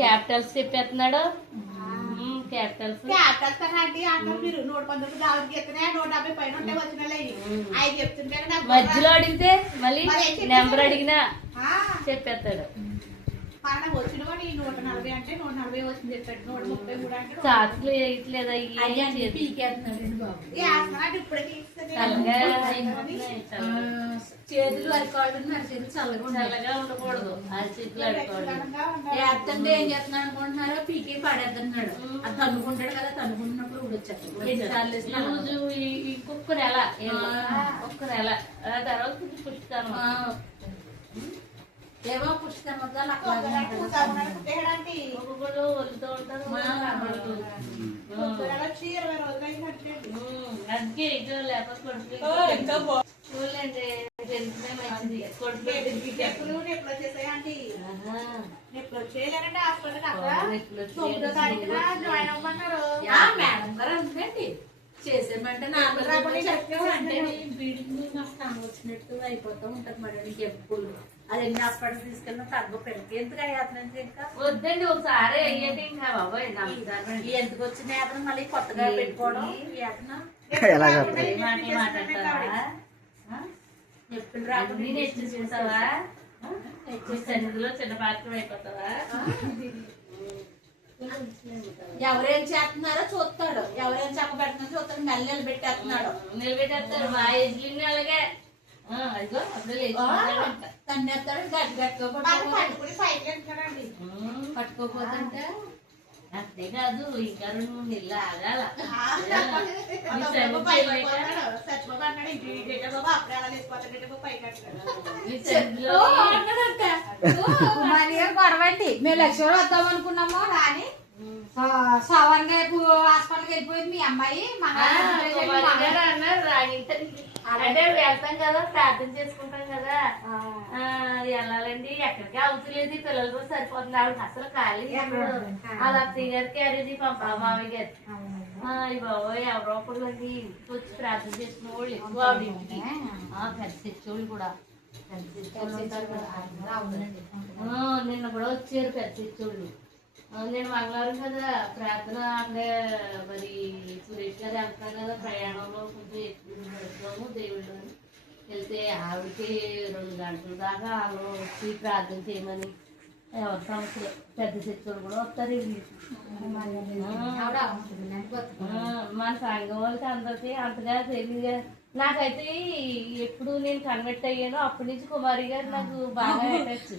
Capitals చెప్పేస్తున్నాడు. Capitals మధ్యలో అడిగితే మళ్ళీ నెంబర్ అడిగినా చెప్పేస్తాడు. చాట్లు వేయట్లేదా చేతులు అరికాళ్ళు చల్లగా ఉండకూడదు. చేతులు వేస్తుంటే ఏం చేస్తున్నాడు అనుకుంటున్నారో పీకే పడేస్తున్నాడు. అది తన్నుకుంటాడు కదా, తన్నుకుంటున్నప్పుడు ఊడొచ్చాడు. ఇంకొక నెల ఒక్క నెల తర్వాత పుష్టిస్తాను ఏమో పుష్టిస్తాను ఒక్కొక్కళ్ళు వలుతూ ఉంటారు. అందుకే ఇంట్లో లేకపోతే చూడండి మంచిది. మేడం గారు అంటుందండి చేసేమంటే అంటే వచ్చినట్టు అయిపోతూ ఉంటది మేడం. ఎప్పుడు అదన్నీ హాస్పిటల్ తీసుకెళ్ళినా తగ్గ పెళ్ళి ఎందుకు అయ్యాతనంటే ఇంకా వద్దండి. ఒకసారి అయ్యేది ఇంకా బాబాయ్ ఎందుకు వచ్చిన యాతన మళ్ళీ కొత్తగా పెట్టుకోవడం యాతన మాట్లాడతావా? ఎప్పుడు రాకుండా చూసావా? సన్నిధిలో చిన్న పాత్ర అయిపోతావా? ఎవరేం చేస్తున్నారో చూస్తాడు, ఎవరేం చెప్ప పెడుతున్నా చూస్తాడు. మెల్ల నిలబెట్టేస్తున్నాడు. నిలబెట్టేస్తారు. మా ఏజ్ అలాగే తన్నేస్తాడు. గట్టి పట్టుకోపోతుంటే అంతే కాదు, ఇంకా 2 నెలలు ఆగాల. గొడవండి. మేము లక్ష్మణ్ వద్దాం అనుకున్నాము రాని సవర్గా హాస్పిటల్కి వెళ్ళిపోయింది మీ అమ్మాయి. అన్నారు అంటే వెళ్తాం కదా, ప్రార్థన చేసుకుంటాం కదా, వెళ్ళాలండి. ఎక్కడికి అవుతలేదు, పిల్లలు కూడా సరిపోతుంది. ఆవిడకి అసలు ఖాళీ వాళ్ళ అత్తయ్య గారి క్యారేజీ పంపాలి మామయ్య గారి. ఈ బాబోయ్ ఎవరో ఒకళ్ళు ఇంటికి వచ్చి ప్రార్థన చేసుకునే వాళ్ళు ఎక్కువ. ఆవిడ ఇంటికి పెద్ద తెచ్చేవాళ్ళు కూడా నిన్న కూడా వచ్చారు పెద్ద తెచ్చేవాళ్ళు. నేను మంగళవారం కదా ప్రార్థన అక్కడే మరి సురేష్ గారు వెళ్తాను కదా, ప్రయాణంలో కొంచెం ఎక్కువ పెడతాము దేవుళ్ళు వెళ్తే ఆవిడకి 2 గంటల దాకా వాళ్ళు వచ్చి ప్రార్థన చేయమని ఎవరి సంవత్సరం పెద్ద శక్తులు కూడా వస్తారు. మన సంఘం వాళ్ళకి అందరికీ అంతగా తెలియదు. నాకైతే ఎప్పుడు నేను కన్వర్ట్ అయ్యానో అప్పటి నుంచి కుమారి గారు నాకు బాగా అటాచ్.